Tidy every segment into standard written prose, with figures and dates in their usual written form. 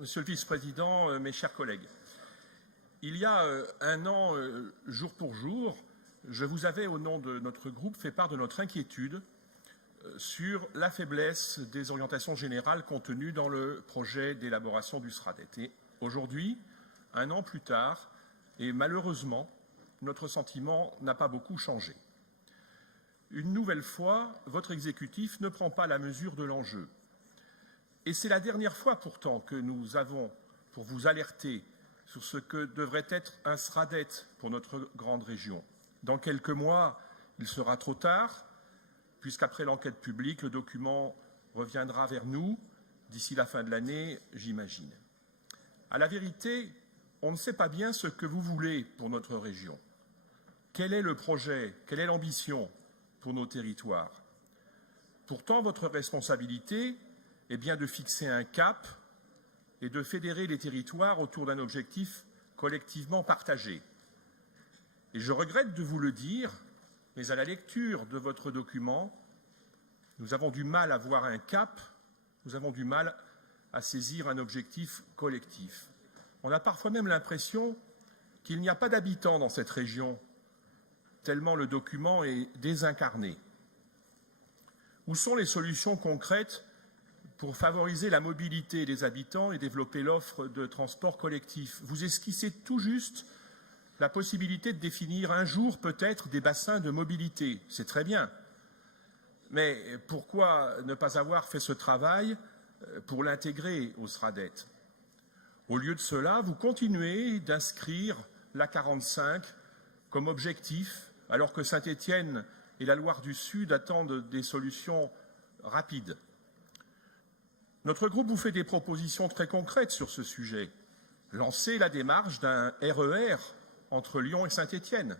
Monsieur le Vice-président, mes chers collègues, il y a un an, jour pour jour, je vous avais, au nom de notre groupe, fait part de notre inquiétude sur la faiblesse des orientations générales contenues dans le projet d'élaboration du SRADET. Et aujourd'hui, un an plus tard, et malheureusement, notre sentiment n'a pas beaucoup changé. Une nouvelle fois, votre exécutif ne prend pas la mesure de l'enjeu. Et c'est la dernière fois pourtant que nous avons, pour vous alerter sur ce que devrait être un SRADET pour notre grande région. Dans quelques mois, il sera trop tard, puisqu'après l'enquête publique, le document reviendra vers nous, d'ici la fin de l'année, j'imagine. À la vérité, on ne sait pas bien ce que vous voulez pour notre région. Quel est le projet, quelle est l'ambition pour nos territoires? Pourtant, votre responsabilité est bien de fixer un cap et de fédérer les territoires autour d'un objectif collectivement partagé. Et je regrette de vous le dire, mais à la lecture de votre document, nous avons du mal à voir un cap, nous avons du mal à saisir un objectif collectif. On a parfois même l'impression qu'il n'y a pas d'habitants dans cette région, tellement le document est désincarné. Où sont les solutions concrètes pour favoriser la mobilité des habitants et développer l'offre de transport collectif? Vous esquissez tout juste la possibilité de définir un jour peut-être des bassins de mobilité. C'est très bien. Mais pourquoi ne pas avoir fait ce travail pour l'intégrer au SRADET? Au lieu de cela, vous continuez d'inscrire l'A45 comme objectif, alors que Saint-Étienne et la Loire du Sud attendent des solutions rapides. Notre groupe vous fait des propositions très concrètes sur ce sujet. Lancez la démarche d'un RER entre Lyon et Saint-Étienne.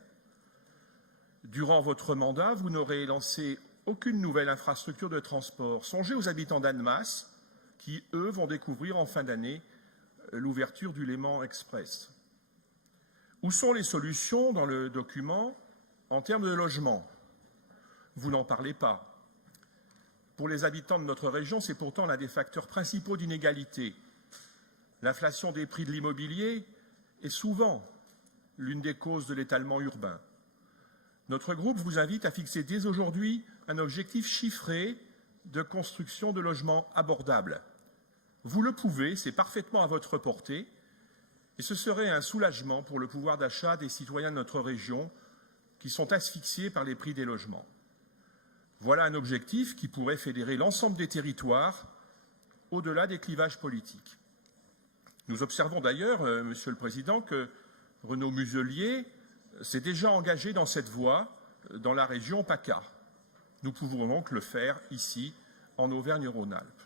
Durant votre mandat, vous n'aurez lancé aucune nouvelle infrastructure de transport. Songez aux habitants d'Annemasse qui, eux, vont découvrir en fin d'année l'ouverture du Léman Express. Où sont les solutions dans le document en termes de logement? Vous n'en parlez pas. Pour les habitants de notre région, c'est pourtant l'un des facteurs principaux d'inégalité. L'inflation des prix de l'immobilier est souvent l'une des causes de l'étalement urbain. Notre groupe vous invite à fixer dès aujourd'hui un objectif chiffré de construction de logements abordables. Vous le pouvez, c'est parfaitement à votre portée, et ce serait un soulagement pour le pouvoir d'achat des citoyens de notre région qui sont asphyxiés par les prix des logements. Voilà un objectif qui pourrait fédérer l'ensemble des territoires au-delà des clivages politiques. Nous observons d'ailleurs, Monsieur le Président, que Renaud Muselier s'est déjà engagé dans cette voie dans la région PACA. Nous pouvons donc le faire ici, en Auvergne-Rhône-Alpes.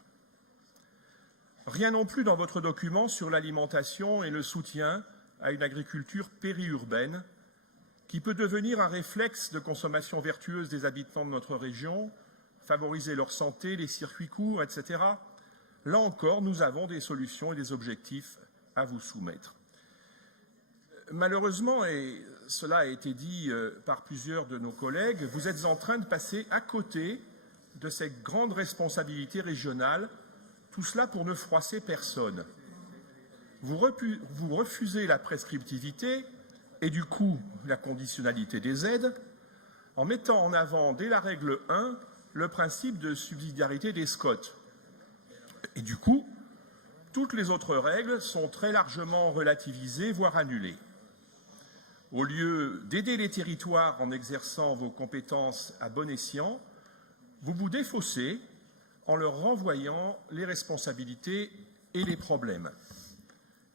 Rien non plus dans votre document sur l'alimentation et le soutien à une agriculture périurbaine qui peut devenir un réflexe de consommation vertueuse des habitants de notre région, favoriser leur santé, les circuits courts, etc. Là encore, nous avons des solutions et des objectifs à vous soumettre. Malheureusement, et cela a été dit par plusieurs de nos collègues, vous êtes en train de passer à côté de cette grande responsabilité régionale, tout cela pour ne froisser personne. Vous refusez la prescriptivité et du coup la conditionnalité des aides en mettant en avant dès la règle 1 le principe de subsidiarité des SCOT. Et du coup, toutes les autres règles sont très largement relativisées, voire annulées. Au lieu d'aider les territoires en exerçant vos compétences à bon escient, vous vous défaussez en leur renvoyant les responsabilités et les problèmes.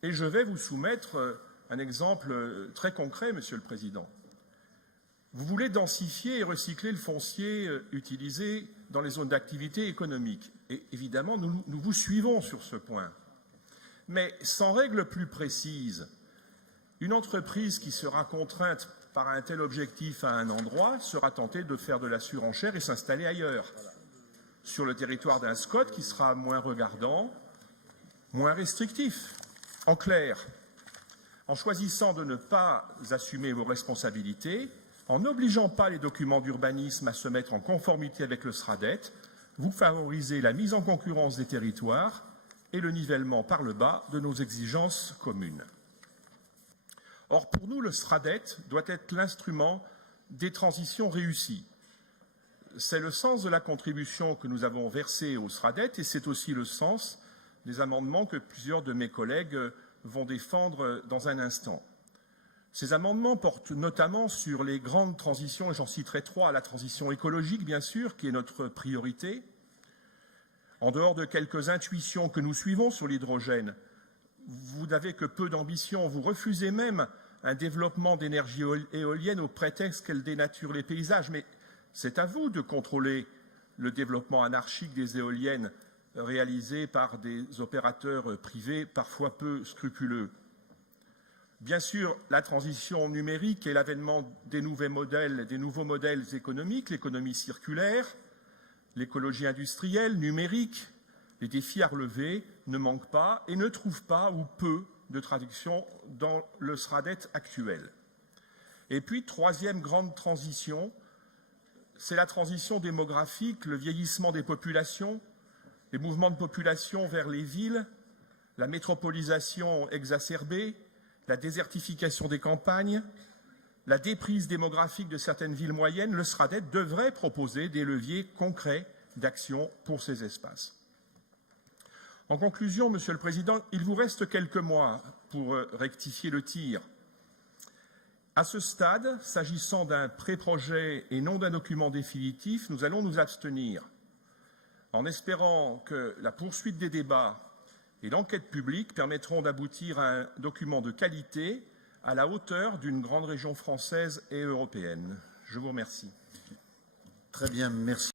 Et je vais vous soumettre un exemple très concret, Monsieur le Président. Vous voulez densifier et recycler le foncier utilisé dans les zones d'activité économique. Et évidemment, nous vous suivons sur ce point. Mais sans règles plus précises, une entreprise qui sera contrainte par un tel objectif à un endroit sera tentée de faire de la surenchère et s'installer ailleurs, sur le territoire d'un SCOT qui sera moins regardant, moins restrictif. En clair, en choisissant de ne pas assumer vos responsabilités, en n'obligeant pas les documents d'urbanisme à se mettre en conformité avec le SRADET, vous favorisez la mise en concurrence des territoires et le nivellement par le bas de nos exigences communes. Or, pour nous, le SRADET doit être l'instrument des transitions réussies. C'est le sens de la contribution que nous avons versée au SRADET et c'est aussi le sens des amendements que plusieurs de mes collègues vont défendre dans un instant. Ces amendements portent notamment sur les grandes transitions, et j'en citerai trois, la transition écologique, bien sûr, qui est notre priorité. En dehors de quelques intuitions que nous suivons sur l'hydrogène, vous n'avez que peu d'ambition, vous refusez même un développement d'énergie éolienne au prétexte qu'elle dénature les paysages. Mais c'est à vous de contrôler le développement anarchique des éoliennes réalisées par des opérateurs privés parfois peu scrupuleux. Bien sûr, la transition numérique et l'avènement des nouveaux modèles économiques, l'économie circulaire, l'écologie industrielle, numérique, les défis à relever ne manquent pas et ne trouvent pas ou peu de traduction dans le SRADET actuel. Et puis, troisième grande transition, c'est la transition démographique, le vieillissement des populations, les mouvements de population vers les villes, la métropolisation exacerbée, la désertification des campagnes, la déprise démographique de certaines villes moyennes. Le SRADET devrait proposer des leviers concrets d'action pour ces espaces. En conclusion, Monsieur le Président, il vous reste quelques mois pour rectifier le tir. À ce stade, s'agissant d'un pré-projet et non d'un document définitif, nous allons nous abstenir, en espérant que la poursuite des débats et l'enquête publique permettront d'aboutir à un document de qualité à la hauteur d'une grande région française et européenne. Je vous remercie. Très bien, merci.